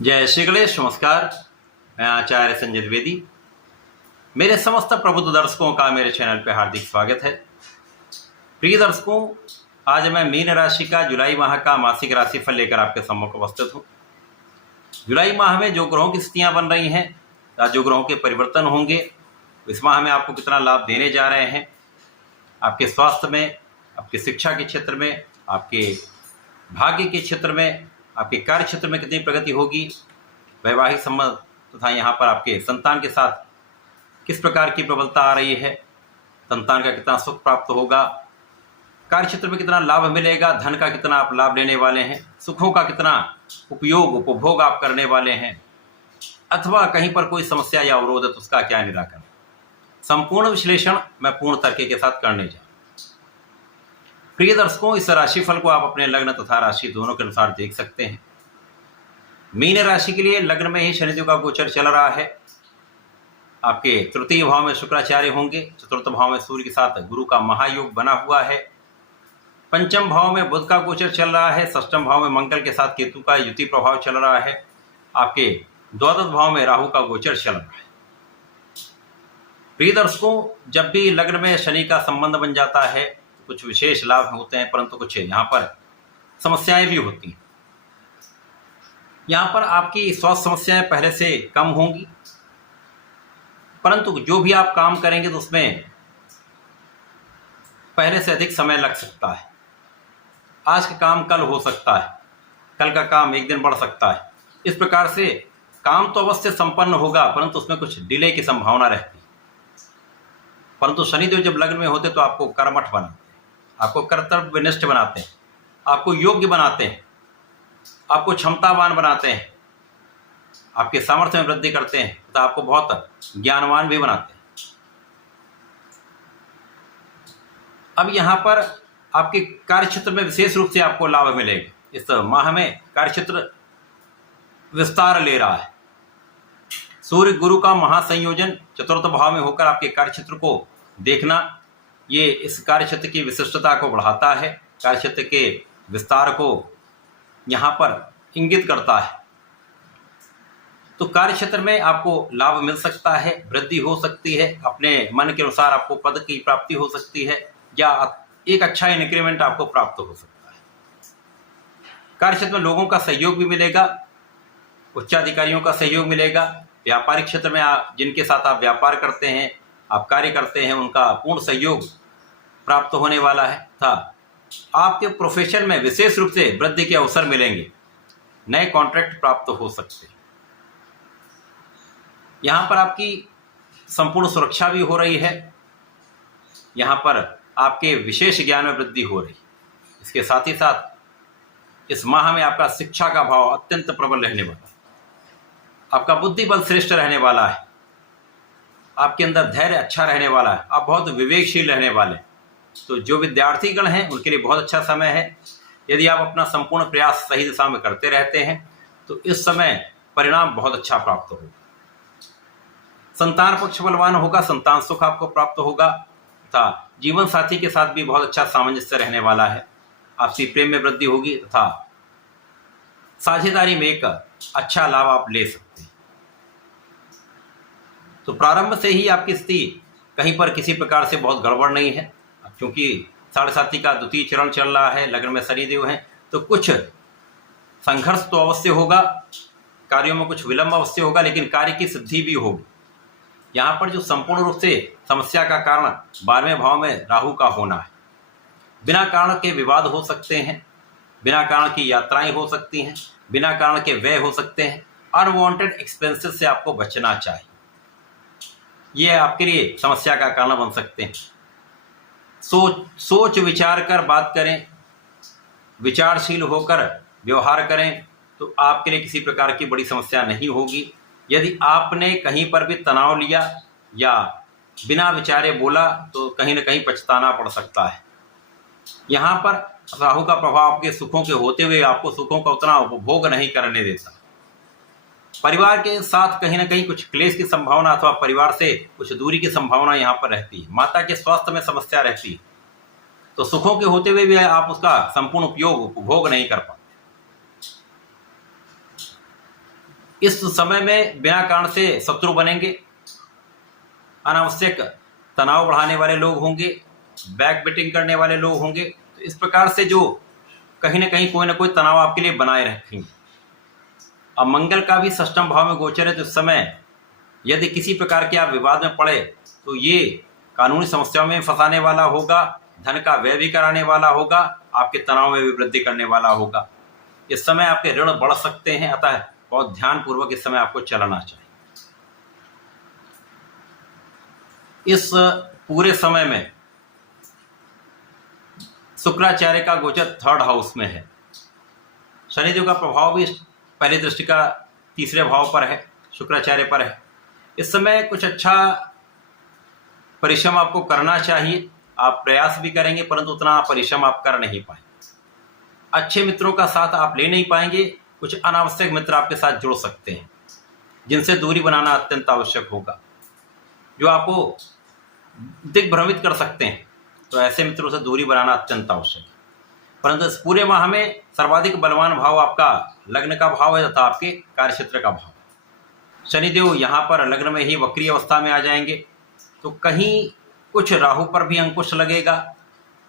जय श्री गणेश। नमस्कार। मैं आचार्य संजय द्विवेदी। मेरे समस्त प्रबुद्ध दर्शकों का मेरे चैनल पर हार्दिक स्वागत है। प्रिय दर्शकों, आज मैं मीन राशि का जुलाई माह का मासिक राशिफल लेकर आपके सम्मुख उपस्थित हूँ। जुलाई माह में जो ग्रहों की स्थितियाँ बन रही हैं या जो ग्रहों के परिवर्तन होंगे, इस माह में आपको कितना लाभ देने जा रहे हैं, आपके स्वास्थ्य में, आपके शिक्षा के क्षेत्र में, आपके भाग्य के क्षेत्र में, आपके कार्य क्षेत्र में कितनी प्रगति होगी, वैवाहिक संबंध तथा यहाँ पर आपके संतान के साथ किस प्रकार की प्रबलता आ रही है, संतान का कितना सुख प्राप्त होगा, कार्य क्षेत्र में कितना लाभ मिलेगा, धन का कितना आप लाभ लेने वाले हैं, सुखों का कितना उपयोग उपभोग आप करने वाले हैं, अथवा कहीं पर कोई समस्या या अवरोध है तो उसका क्या निराकरण। संपूर्ण विश्लेषण मैं पूर्ण तर्क के साथ करने जा। प्रिय दर्शकों, इस राशिफल को आप अपने लग्न तथा राशि दोनों के अनुसार देख सकते हैं। मीन राशि के लिए लग्न में ही शनिदेव का गोचर चल रहा है। आपके तृतीय भाव में शुक्राचार्य होंगे, चतुर्थ भाव में सूर्य के साथ गुरु का महायोग बना हुआ है, पंचम भाव में बुध का गोचर चल रहा है, षष्ठम भाव में मंगल के साथ केतु का युति प्रभाव चल रहा है, आपके द्वादश भाव में राहु का गोचर चल रहा है। प्रिय दर्शकों, जब भी लग्न में शनि का संबंध बन जाता है कुछ विशेष लाभ होते हैं, परंतु कुछ यहाँ पर समस्याएं भी होती हैं। यहाँ पर आपकी स्वास्थ्य समस्याएं पहले से कम होंगी, परंतु जो भी आप काम करेंगे तो उसमें पहले से अधिक समय लग सकता है। आज का काम कल हो सकता है, कल का काम एक दिन बढ़ सकता है। इस प्रकार से काम तो अवश्य संपन्न होगा, परंतु उसमें कुछ डिले की संभावना रहती है। परंतु शनिदेव जब लग्न में होते तो आपको कर्मठ बनाते हैं, आपको कर्तव्यनिष्ठ बनाते हैं, आपको योग्य बनाते हैं, आपको क्षमतावान बनाते हैं, आपके सामर्थ्य में वृद्धि करते हैं तथा आपको बहुत ज्ञानवान भी बनाते हैं। अब यहाँ पर आपके कार्यक्षेत्र में विशेष रूप से आपको लाभ मिलेगा। इस माह में कार्यक्षेत्र विस्तार ले रहा है। सूर्य गुरु का महासंयोजन चतुर्थ भाव में होकर आपके कार्यक्षेत्र को देखना, ये इस कार्यक्षेत्र की विशिष्टता को बढ़ाता है, कार्यक्षेत्र के विस्तार को यहाँ पर इंगित करता है। तो कार्यक्षेत्र में आपको लाभ मिल सकता है, वृद्धि हो सकती है, अपने मन के अनुसार आपको पद की प्राप्ति हो सकती है या एक अच्छा इंक्रीमेंट आपको प्राप्त हो सकता है। कार्यक्षेत्र में लोगों का सहयोग भी मिलेगा, उच्चाधिकारियों का सहयोग मिलेगा। व्यापारिक क्षेत्र में जिनके साथ आप व्यापार करते हैं, आप कार्य करते हैं, उनका पूर्ण सहयोग प्राप्त होने वाला है था। आपके प्रोफेशन में विशेष रूप से वृद्धि के अवसर मिलेंगे, नए कॉन्ट्रैक्ट प्राप्त हो सकते हैं। यहाँ पर आपकी संपूर्ण सुरक्षा भी हो रही है, यहाँ पर आपके विशेष ज्ञान में वृद्धि हो रही है। इसके साथ ही साथ इस माह में आपका शिक्षा का भाव अत्यंत प्रबल रहने वाला है, आपका बुद्धि बल श्रेष्ठ रहने वाला है, आपके अंदर धैर्य अच्छा रहने वाला है, आप बहुत विवेकशील रहने वाले। तो जो विद्यार्थीगण हैं उनके लिए बहुत अच्छा समय है। यदि आप अपना संपूर्ण प्रयास सही दिशा में करते रहते हैं तो इस समय परिणाम बहुत अच्छा प्राप्त होगा। संतान पक्ष बलवान होगा, संतान सुख आपको प्राप्त होगा तथा जीवन साथी के साथ भी बहुत अच्छा सामंजस्य रहने वाला है। आपसी प्रेम में वृद्धि होगी तथा साझेदारी में एक अच्छा लाभ आप ले सकते हैं। तो प्रारंभ से ही आपकी स्थिति कहीं पर किसी प्रकार से बहुत गड़बड़ नहीं है, क्योंकि साढ़े साथी का द्वितीय चरण चल रहा है, लग्न में शनिदेव हैं, तो कुछ संघर्ष तो अवश्य होगा, कार्यों में कुछ विलंब अवश्य होगा, लेकिन कार्य की सिद्धि भी होगी। यहाँ पर जो संपूर्ण रूप से समस्या का कारण 12वें भाव में राहु का होना है। बिना कारण के विवाद हो सकते हैं, बिना कारण की यात्राएं हो सकती हैं, बिना कारण के व्यय हो सकते हैं। अनवांटेड एक्सपेंसेस से आपको बचना चाहिए, ये आपके लिए समस्या का कारण बन सकते हैं। सोच विचार कर बात करें, विचारशील होकर व्यवहार करें तो आपके लिए किसी प्रकार की बड़ी समस्या नहीं होगी। यदि आपने कहीं पर भी तनाव लिया या बिना विचारे बोला तो कहीं ना कहीं पछताना पड़ सकता है। यहाँ पर राहु का प्रभाव आपके सुखों के होते हुए आपको सुखों का उतना उपभोग नहीं करने देता। परिवार के साथ कहीं ना कहीं कुछ क्लेश की संभावना अथवा परिवार से कुछ दूरी की संभावना यहाँ पर रहती है। माता के स्वास्थ्य में समस्या रहती है, तो सुखों के होते हुए भी आप उसका संपूर्ण उपयोग उपभोग नहीं कर पाते। इस समय में बिना कारण से शत्रु बनेंगे, अनावश्यक तनाव बढ़ाने वाले लोग होंगे, बैक बिटिंग करने वाले लोग होंगे। तो इस प्रकार से जो कहीं ना कहीं कोई ना कोई तनाव आपके लिए बनाए रखेंगे। अब मंगल का भी षष्ठम भाव में गोचर है, तो इस समय यदि किसी प्रकार के आप विवाद में पड़े तो ये कानूनी समस्याओं में फंसाने वाला होगा, धन का व्यय भी कराने वाला होगा, आपके तनाव में भी वृद्धि करने वाला होगा। इस समय आपके ऋण बढ़ सकते हैं, अतः बहुत ध्यानपूर्वक इस समय आपको चलना चाहिए। इस पूरे समय में शुक्राचार्य का गोचर 3rd हाउस में है। शनिदेव का प्रभाव भी पहली दृष्टि का तीसरे भाव पर है, शुक्राचार्य पर है। इस समय कुछ अच्छा परिश्रम आपको करना चाहिए। आप प्रयास भी करेंगे परंतु उतना परिश्रम आप कर नहीं पाएंगे। अच्छे मित्रों का साथ आप ले नहीं पाएंगे। कुछ अनावश्यक मित्र आपके साथ जुड़ सकते हैं जिनसे दूरी बनाना अत्यंत आवश्यक होगा, जो आपको दिग्भ्रमित कर सकते हैं। तो ऐसे मित्रों से दूरी बनाना अत्यंत आवश्यक है। परंतु इस पूरे माह में सर्वाधिक बलवान भाव आपका लग्न का भाव है तथा आपके कार्यक्षेत्र का भाव। शनिदेव यहाँ पर लग्न में ही वक्री अवस्था में आ जाएंगे, तो कहीं कुछ राहु पर भी अंकुश लगेगा,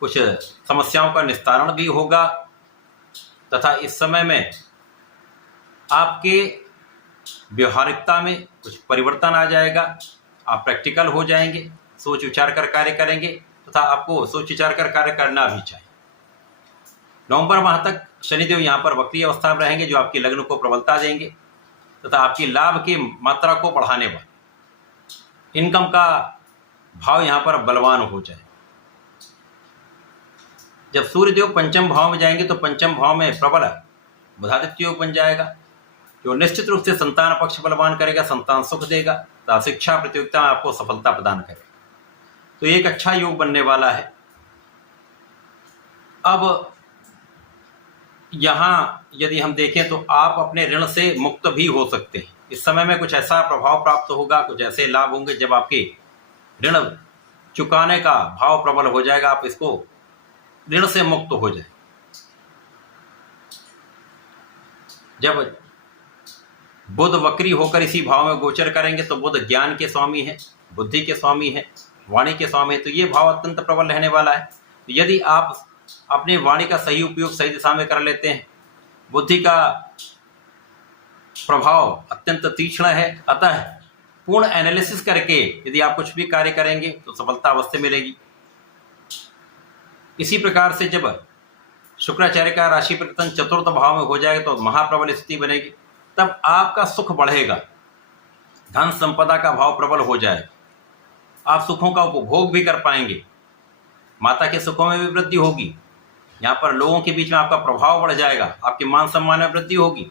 कुछ समस्याओं का निस्तारण भी होगा तथा इस समय में आपके व्यवहारिकता में कुछ परिवर्तन आ जाएगा। आप प्रैक्टिकल हो जाएंगे, सोच विचार कर कार्य करेंगे तथा आपको सोच विचार कर कार्य करना भी चाहिए। नवंबर माह तक शनिदेव यहाँ पर वक्री अवस्था में रहेंगे, जो आपके लग्न को प्रबलता देंगे तथा आपकी लाभ की मात्रा को बढ़ाने वाले इनकम का भाव यहाँ पर बलवान हो जाए। जब सूर्यदेव पंचम भाव में जाएंगे तो पंचम भाव में प्रबल बुधादित्य योग बन जाएगा, जो निश्चित रूप से संतान पक्ष बलवान करेगा, संतान सुख देगा तथा शिक्षा प्रतियोगिता में आपको सफलता प्रदान करेगा। तो एक अच्छा योग बनने वाला है। अब यहाँ यदि हम देखें तो आप अपने ऋण से मुक्त भी हो सकते हैं। इस समय में कुछ ऐसा प्रभाव प्राप्त होगा, कुछ ऐसे लाभ होंगे जब आपके ऋण चुकाने का भाव प्रबल हो जाएगा, आप इसको ऋण से मुक्त हो जाए। जब बुध वक्री होकर इसी भाव में गोचर करेंगे तो बुध ज्ञान के स्वामी है, बुद्धि के स्वामी है, वाणी के स्वामी है, तो ये भाव अत्यंत प्रबल रहने वाला है। यदि आप अपने वाणी का सही उपयोग सही दिशा में कर लेते हैं, बुद्धि का प्रभाव अत्यंत तीक्ष्ण है, अतः पूर्ण एनालिसिस करके यदि आप कुछ भी कार्य करेंगे तो सफलता अवश्य मिलेगी। इसी प्रकार से जब शुक्राचार्य का राशि परिवर्तन 4th भाव में हो जाएगा तो महाप्रबल स्थिति बनेगी, तब आपका सुख बढ़ेगा, धन संपदा का भाव प्रबल हो जाएगा, आप सुखों का उपभोग भी कर पाएंगे, माता के सुखों में भी वृद्धि होगी, यहाँ पर लोगों के बीच में आपका प्रभाव बढ़ जाएगा, आपके मान सम्मान में वृद्धि होगी,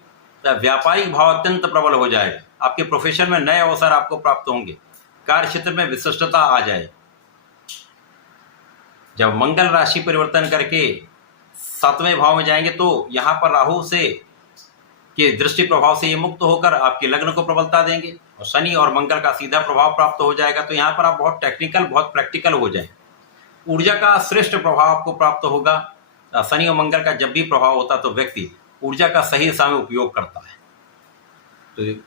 तो व्यापारिक भाव अत्यंत प्रबल हो जाएगा, आपके प्रोफेशन में नए अवसर आपको प्राप्त होंगे, कार्य क्षेत्र में विशिष्टता आ जाए। जब मंगल राशि परिवर्तन करके 7वें भाव में जाएंगे तो यहाँ पर राहु से के दृष्टि प्रभाव से ये मुक्त होकर आपके लग्न को प्रबलता देंगे और शनि और मंगल का सीधा प्रभाव प्राप्त हो जाएगा। तो यहाँ पर आप बहुत टेक्निकल, बहुत प्रैक्टिकल हो जाए। ऊर्जा का श्रेष्ठ प्रभाव आपको प्राप्त होगा। शनि और मंगल का जब भी प्रभाव होता तो व्यक्ति ऊर्जा का सही दिशा में उपयोग करता है। तो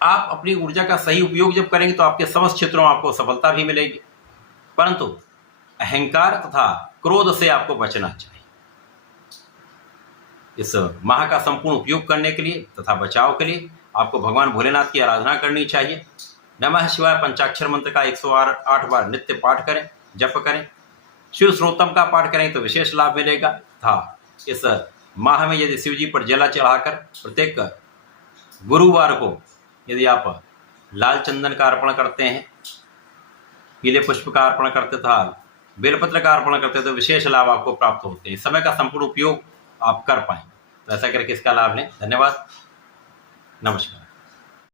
आप अपनी ऊर्जा का सही उपयोग जब करेंगे तो आपके समस्त क्षेत्रों में आपको सफलता भी मिलेगी, परंतु अहंकार तथा क्रोध से आपको बचना चाहिए। इस माह का संपूर्ण उपयोग करने के लिए तथा बचाव के लिए आपको भगवान भोलेनाथ की आराधना करनी चाहिए। नमः शिवाय पंचाक्षर मंत्र का 108 बार नित्य पाठ करें, जप करें। शिव श्रोतम का पाठ करें तो विशेष लाभ मिलेगा। तथा इस माह में यदि शिव जी पर जला चढ़ाकर प्रत्येक गुरुवार को यदि आप लाल चंदन का अर्पण करते हैं, पीले पुष्प का अर्पण करते तथा बेलपत्र का अर्पण करते तो विशेष लाभ आपको प्राप्त होते हैं। इस समय का संपूर्ण उपयोग आप कर पाएं, तो ऐसा करके इसका लाभ लें। धन्यवाद, नमस्कार।